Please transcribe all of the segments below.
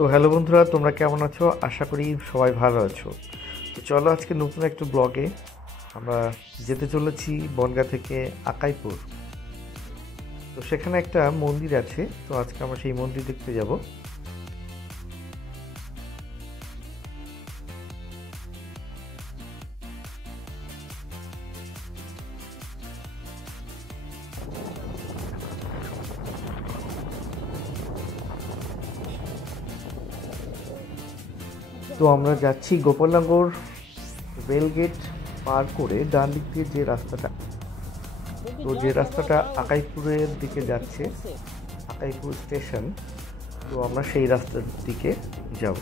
তো হ্যালো বন্ধুরা, তোমরা কেমন আছো? আশা করি সবাই ভালো আছো। তো চলো আজকে নতুন একটা ব্লগে আমরা যেতে চলেছি বনগাঁ থেকে আকাইপুর। তো সেখানে একটা মন্দির আছে, তো আজকে আমরা সেই মন্দির দেখতে যাব। তো আমরা যাচ্ছি গোপালনগর রেলগেট পার করে ডান দিক দিয়ে যে রাস্তাটা আকাইপুরের দিকে যাচ্ছে, আকাইপুর স্টেশন। তো আমরা সেই রাস্তার দিকে যাব।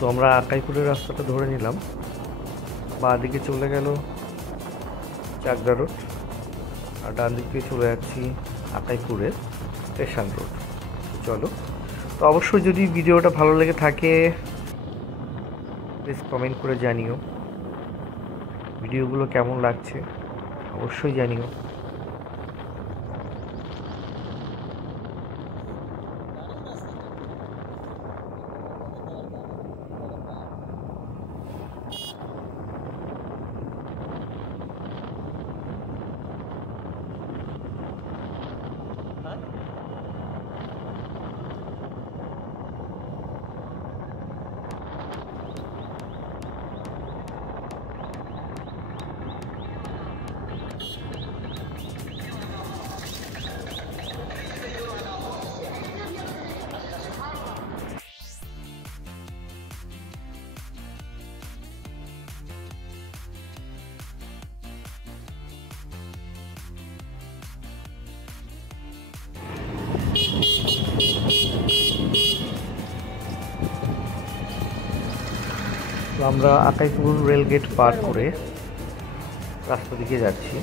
তো আমরা আকাইপুরের রাস্তাটা ধরে নিলাম, বাঁ দিকে চলে গেল চাকদা রোড, আর ডান দিক দিয়ে চলে যাচ্ছি আকাইপুরের স্টেশন রোড। চলো, তো অবশ্যই যদি ভিডিওটা ভালো লেগে থাকে প্লিজ কমেন্ট করে জানিও, ভিডিওগুলো কেমন লাগছে অবশ্যই জানিও। তো আমরা আকাইপুর রেলগেট পার করে রাস্তা দিকে যাচ্ছি।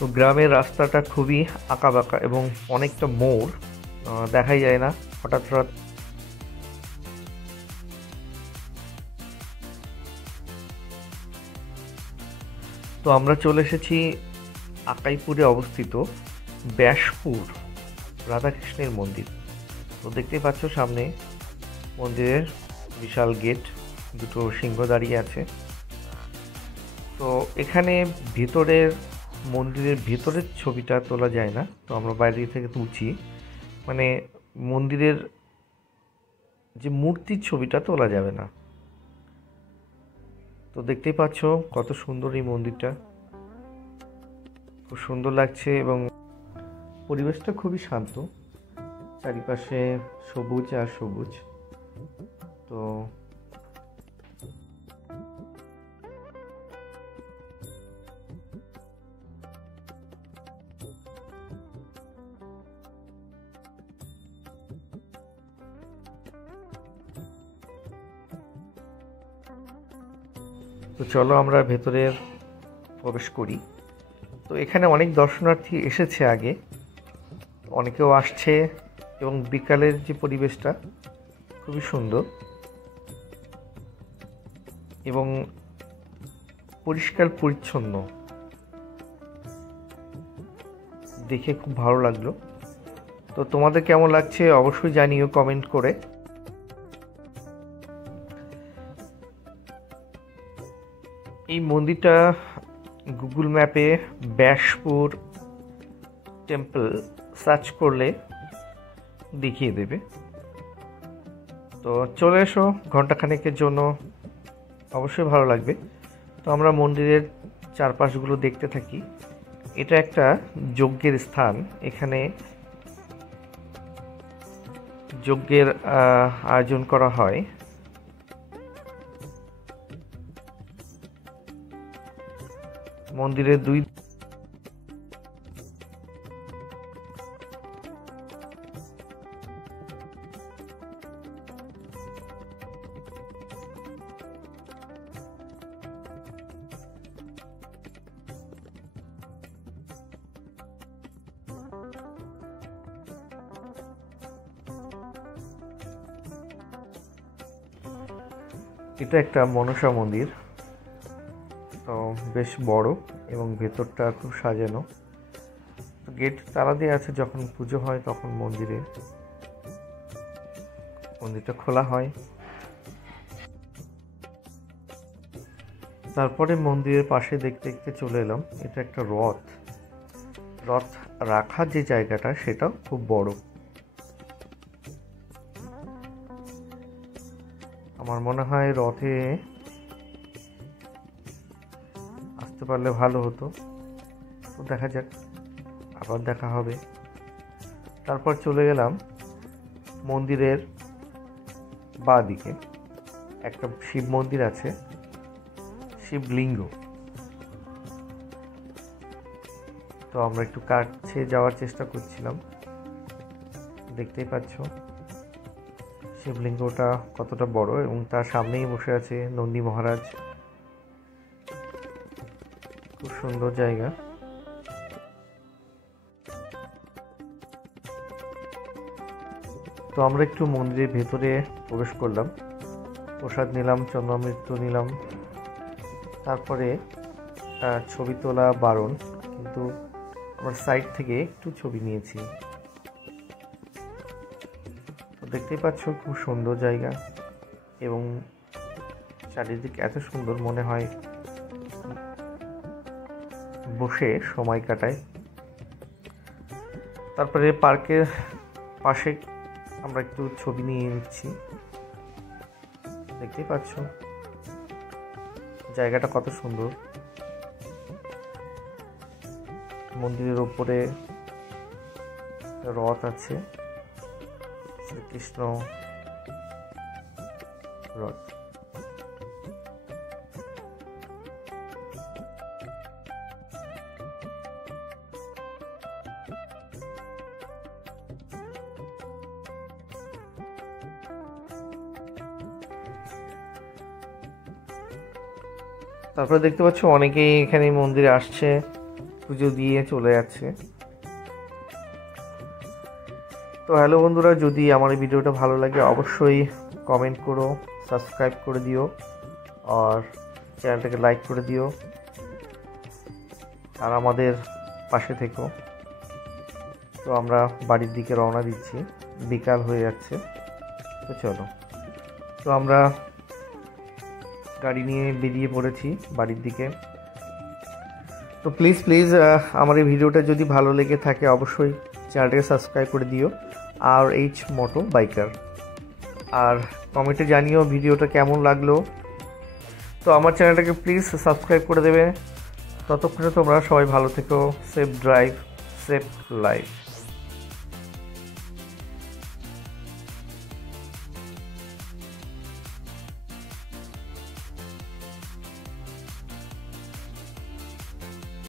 তো গ্রামের রাস্তাটা খুবই আঁকাবাঁকা এবং অনেকটা মোড়, দেখাই যায় না হঠাৎ হঠাৎ। তো আমরা চলে এসেছি আকাইপুরে অবস্থিত ব্যাসপুর রাধাকৃষ্ণের মন্দির। তো দেখতেই পাচ্ছ সামনে মন্দিরের বিশাল গেট, দুটো সিংহ দাঁড়িয়ে আছে। তো এখানে মন্দিরের ভেতরের ছবিটা তোলা যায় না, তো আমরা বাইরে থেকে তুলছি, মানে মন্দিরের যে মূর্তির ছবিটা তোলা যাবে না। তো দেখতেই পাচ্ছ কত সুন্দর এই মন্দিরটা, খুব সুন্দর লাগছে এবং পরিবেশটা খুবই শান্ত, চারিপাশে সবুজ আর সবুজ। তো তো চলো আমরা ভেতরের প্রবেশ করি। তো এখানে অনেক দর্শনার্থী এসেছে আগে, অনেকেও আসছে এবং বিকালের যে পরিবেশটা খুবই সুন্দর এবং পরিষ্কার পরিচ্ছন্ন, দেখে খুব ভালো লাগলো। তো তোমাদের কেমন লাগছে অবশ্যই জানিও কমেন্ট করে। এই মন্দিরটা গুগল ম্যাপে ব্যাসপুর টেম্পল সার্চ করলে দেখিয়ে দেবে। তো চলে এসো ঘন্টাখানেকের জন্য, অবশ্যই ভালো লাগবে। তো আমরা মন্দিরের চারপাশগুলো দেখতে থাকি। এটা একটা যজ্ঞের স্থান। এখানে যজ্ঞের আয়োজন করা হয়। মন্দিরের দুই এটা একটা মনসা মন্দির, তো বেশ বড় এবং ভেতরটা খুব সাজানো। গেট তালা দিয়ে আছে, যখন পুজো হয় তখন মন্দিরটা খোলা হয়। তারপরে মন্দিরের পাশে দেখতে দেখতে চলে এলাম, এটা একটা রথ রাখার যে জায়গাটা সেটাও খুব বড়। আমার মনে হয় রথে আসতে পারলে ভালো হতো, তো দেখা যাক, আবার দেখা হবে। তারপর চলে গেলাম মন্দিরের বাঁ দিকে, একটা শিব মন্দির আছে, শিবলিঙ্গ। তো আমরা একটু কাছে যাওয়ার চেষ্টা করছিলাম। দেখতেই পাচ্ছ শিবলিঙ্গটা কতটা বড়, এবং তার সামনেই বসে আছে নন্দী মহারাজ। খুব সুন্দর জায়গা। তো আমরা একটু মন্দিরের ভেতরে প্রবেশ করলাম, প্রসাদ নিলাম, চন্দ্রামৃত নিলাম। তারপরে ছবি তোলা বারণ, কিন্তু আমার সাইড থেকে একটু ছবি নিয়েছি। তো দেখতেই পাচ্ছ খুব সুন্দর জায়গা, এবং চারিদিক এত সুন্দর, মনে হয় বসে সময় কাটায়। তারপরে পার্কের পাশে আমরা একটু ছবি নিয়ে নিচ্ছি। দেখতেই পাচ্ছ জায়গাটা কত সুন্দর। মন্দিরের উপরে রথ আছে, শ্রীকৃষ্ণ রথ। তারপরে দেখতে পাচ্ছ অনেকেই এখানে মন্দিরে আসছে, পুজো দিয়ে চলে যাচ্ছে। তো হ্যালো বন্ধুরা, যদি আমার এই ভিডিওটা ভালো লাগে অবশ্যই কমেন্ট করো, সাবস্ক্রাইব করে দিও, আর চ্যানেলটাকে লাইক করে দিও, আর আমাদের পাশে থেকো। তো আমরা বাড়ির দিকে রওনা দিচ্ছি, বিকাল হয়ে যাচ্ছে। তো চলো, তো আমরা গাড়ি নিয়ে বেরিয়ে পড়েছি বাড়ির দিকে। তো প্লিজ আমার এই ভিডিওটা যদি ভালো লেগে থাকে অবশ্যই চ্যানেলটাকে সাবস্ক্রাইব করে দিও, RH মোটো বাইকার। আর কমেন্টে জানিও ভিডিওটা কেমন লাগলো। তো আমার চ্যানেলটাকে প্লিজ সাবস্ক্রাইব করে দেবে। ততক্ষণে তোমরা সবাই ভালো থেকো। Safe drive, safe life.